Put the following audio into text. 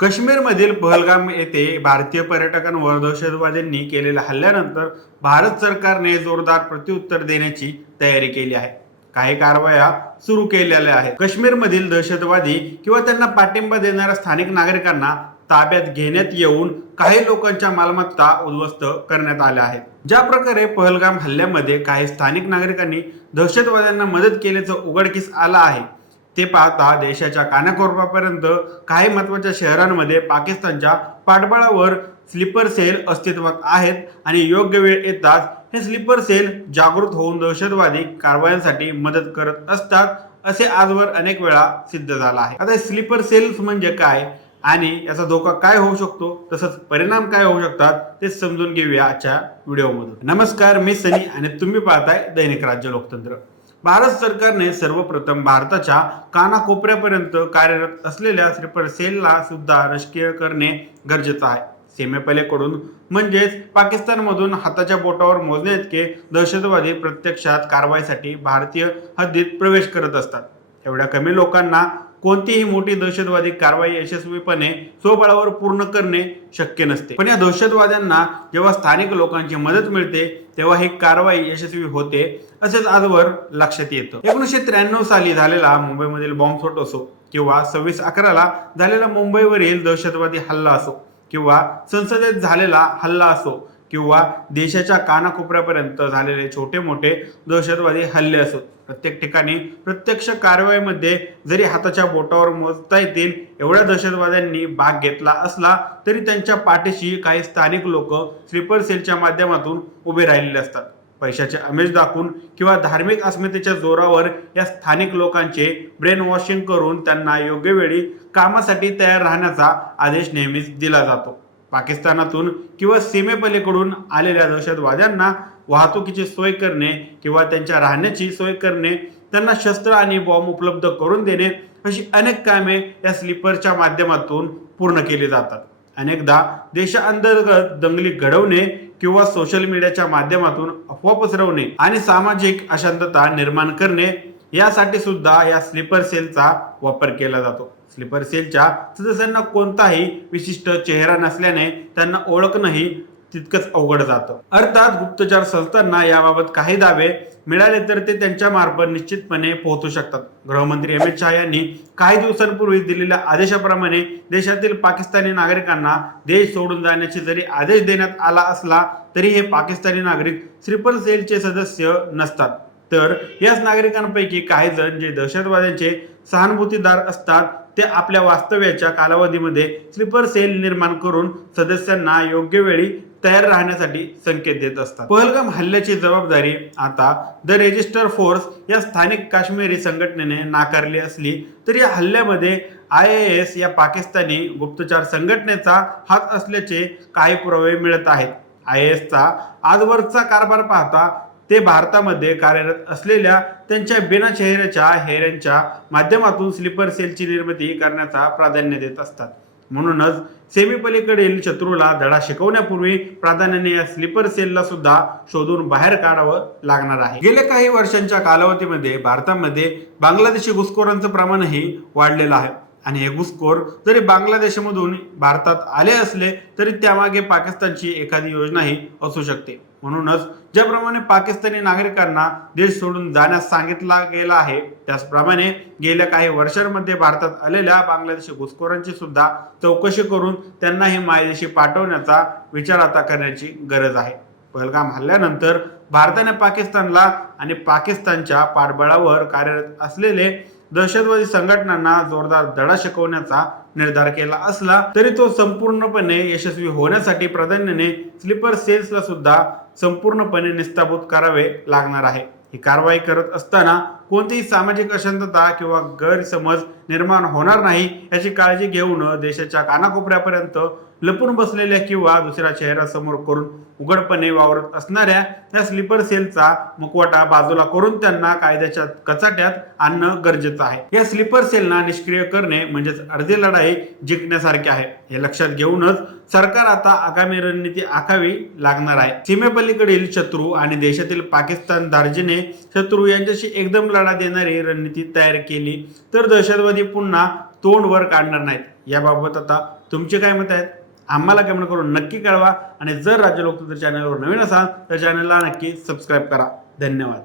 काश्मीरमधील पहलगाम येथे भारतीय पर्यटकांवर दहशतवाद्यांनी केलेल्या हल्ल्यानंतर भारत सरकारने जोरदार प्रत्युत्तर देण्याची तयारी केली आहे. काही कारवाया सुरू केलेल्या आहेत. काश्मीरमधील दहशतवादी किंवा त्यांना पाठिंबा देणाऱ्या स्थानिक नागरिकांना ताब्यात घेण्यात येऊन काही लोकांच्या मालमत्ता उद्ध्वस्त करण्यात आल्या आहेत. ज्या प्रकारे पहलगाम हल्ल्यामध्ये काही स्थानिक नागरिकांनी दहशतवाद्यांना मदत केल्याचं उघडकीस आलं आहे, ते पाहता देशाच्या कानाकोपऱ्यापर्यंत काही महत्त्वाच्या शहरांमध्ये पाकिस्तानच्या पाठबळावर स्लीपर सेल अस्तित्वात आहेत आणि योग्य वेळ येताच हे स्लीपर सेल जागृत होऊन दहशतवादी कारवायांसाठी मदत करत असतात, असे आजवर अनेक वेळा सिद्ध झालं आहे. आता स्लीपर सेल्स म्हणजे काय आणि याचा धोका काय होऊ शकतो, तसंच परिणाम काय होऊ शकतात ते समजून घेऊया आजच्या व्हिडिओमधून. नमस्कार, मी सनी आणि तुम्ही पाहताय दैनिक राज्य लोकतंत्र. भारत सरकारने सर्वप्रथम भारताच्या कानाकोपऱ्यापर्यंत कार्यरत असलेल्या स्लीपर सेलला सुद्धा निष्क्रिय करणे गरजेचं आहे. सीमेपलीकडून म्हणजेच पाकिस्तानमधून हाताच्या बोटावर मोजण्याइतके दहशतवादी प्रत्यक्षात कारवाईसाठी भारतीय हद्दीत प्रवेश करत असतात. एवढ्या कमी लोकांना कोणतीही मोठी दहशतवादी कारवाई यशस्वीपणे स्वबळावर पूर्ण करणे शक्य नसते. पण या दहशतवाद्यांना जेव्हा स्थानिक लोकांची मदत मिळते तेव्हा ही कारवाई यशस्वी होते, असेच आजवर लक्षात येतं. 1993 साली झालेला मुंबईमधील बॉम्बस्फोट असो किंवा 26/11 झालेला मुंबईवरील दहशतवादी हल्ला असो किंवा संसदेत झालेला हल्ला असो किंवा देशाच्या कानाकोपऱ्यापर्यंत झालेले छोटे मोठे दहशतवादी हल्ले असो, प्रत्येक ठिकाणी प्रत्यक्ष कारवाईमध्ये जरी हाताच्या बोटावर मोजता येतील एवढ्या दहशतवाद्यांनी भाग घेतला असला तरी त्यांच्या पाठीशी काही स्थानिक लोक स्लीपर सेलच्या माध्यमातून उभे राहिलेले असतात. पैशाचे आमिष दाखवून किंवा धार्मिक अस्मितेच्या जोरावर या स्थानिक लोकांचे ब्रेन वॉशिंग करून त्यांना योग्य वेळी कामासाठी तयार राहण्याचा आदेश नेहमीच दिला जातो. पाकिस्तानातून किंवा सीमेपलीकडून आलेल्या दहशतवाद्यांना वाहतुकीची सोय करणे किंवा त्यांच्या राहण्याची सोय करणे, त्यांना शस्त्र आणि बॉम्ब उपलब्ध करून देणे अशी अनेक कामे या स्लीपरच्या माध्यमातून पूर्ण केली जातात. अनेकदा देशांतर्गत दंगली घडवणे किंवा सोशल मीडियाच्या माध्यमातून अफवा पसरवणे आणि सामाजिक अशांतता निर्माण करणे यासाठी सुद्धा या स्लीपर सेलचा वापर केला जातो. स्लीपर सेलच्या सदस्यांना कोणताही विशिष्ट चेहरा नसल्याने त्यांना ओळखणंही तितकंच अवघड जातं. अर्थात गुप्तचर संस्थांना याबाबत काही दावे मिळाले तर ते त्यांच्या मार्फत निश्चितपणे पोहोचू शकतात. गृहमंत्री अमित शहा यांनी काही दिवसांपूर्वी दिलेल्या आदेशाप्रमाणे देशातील पाकिस्तानी नागरिकांना देश सोडून जाण्याची जरी आदेश देण्यात आला असला तरी हे पाकिस्तानी नागरिक स्लीपर सेलचे सदस्य नसतात. तर याच नागरिकांपैकी काही जण जे दहशतवाद्यांचे सहानुभूतीदार असतात ते आपल्या वास्तव्याच्या कालावधीमध्ये स्लीपर सेल निर्माण करून सदस्यांना योग्य वेळी तयार राहण्यासाठी संकेत देत असतात. पहलगाम हल्ल्याची जबाबदारी आता द रेजिस्टर फोर्स या स्थानिक काश्मीरी संघटनेने नाकारली असली तरी या हल्ल्यामध्ये ISIS या पाकिस्तानी गुप्तचर संघटनेचा हात असल्याचे काही पुरावे मिळत आहेत. ISISचा आजवरचा कारभार पाहता ते भारतामध्ये कार्यरत असलेल्या त्यांच्या बिना चेहऱ्याच्या हेऱ्यांच्या माध्यमातून स्लीपर सेलची निर्मिती करण्याचा प्राधान्य देत असतात. म्हणूनच सीमेपलीकडील शत्रूला धडा शिकवण्यापूर्वी प्राधान्याने या स्लीपर सेलला सुद्धा शोधून बाहेर काढावं लागणार आहे. गेल्या काही वर्षांच्या कालावधीमध्ये भारतामध्ये बांगलादेशी घुसखोरांचं प्रमाणही वाढलेलं आहे आणि हे घुसखोर जरी बांगलादेशमधून भारतात आले असले तरी त्यामागे पाकिस्तानची एखादी योजनाही असू शकते. म्हणूनच ज्याप्रमाणे पाकिस्तानी नागरिकांना देश सोडून जाण्यास सांगितला गेला आहे त्याचप्रमाणे गेल्या काही वर्षांमध्ये भारतात आलेल्या बांगलादेशी घुसखोरांची सुद्धा चौकशी करून त्यांनाही मायदेशी पाठवण्याचा विचार आता करण्याची गरज आहे. पहलगाम हल्ल्यानंतर भारताने पाकिस्तानला आणि पाकिस्तानच्या पाठबळावर कार्यरत असलेले दहशतवादी संघटनांना जोरदार धडा शिकवण्याचा निर्धार केला असला तरी तो संपूर्णपणे यशस्वी होण्यासाठी प्राधान्याने स्लीपर सेल्सला सुद्धा संपूर्णपणे निस्ताभूत करावे लागणार आहे. ही कारवाई करत असताना कोणतीही सामाजिक अशांतता किंवा गैरसमज निर्माण होणार नाही याची काळजी घेऊन देशाच्या कानाकोपऱ्यापर्यंत लपून बसलेल्या किंवा दुसऱ्या चेहऱ्यासमोर करून उघडपणे वावरत असणाऱ्या या स्लीपर सेलचा मुखवटा बाजूला करून त्यांना कायद्याच्या कचाट्यात आणणं गरजेचं आहे. या स्लीपर सेलना निष्क्रिय करणे म्हणजेच अर्धी लढाई जिंकण्यासारखे आहे. हे लक्षात घेऊनच सरकार आता आगामी रणनीती आखावी लागणार आहे. सीमेपलीकडील शत्रू आणि देशातील पाकिस्तान दार्जिने शत्रू यांच्याशी एकदम लढा देणारी रणनीती तयार केली तर दहशतवादी पुन्हा तोंड वर काढणार नाहीत. याबाबत आता तुमचे काय मत आहेत आम्हाला कमेंट करून नक्की कळवा आणि जर राज्य लोकतंत्र चॅनलवर नवीन असाल तर चॅनलला नक्की सबस्क्राईब करा. धन्यवाद.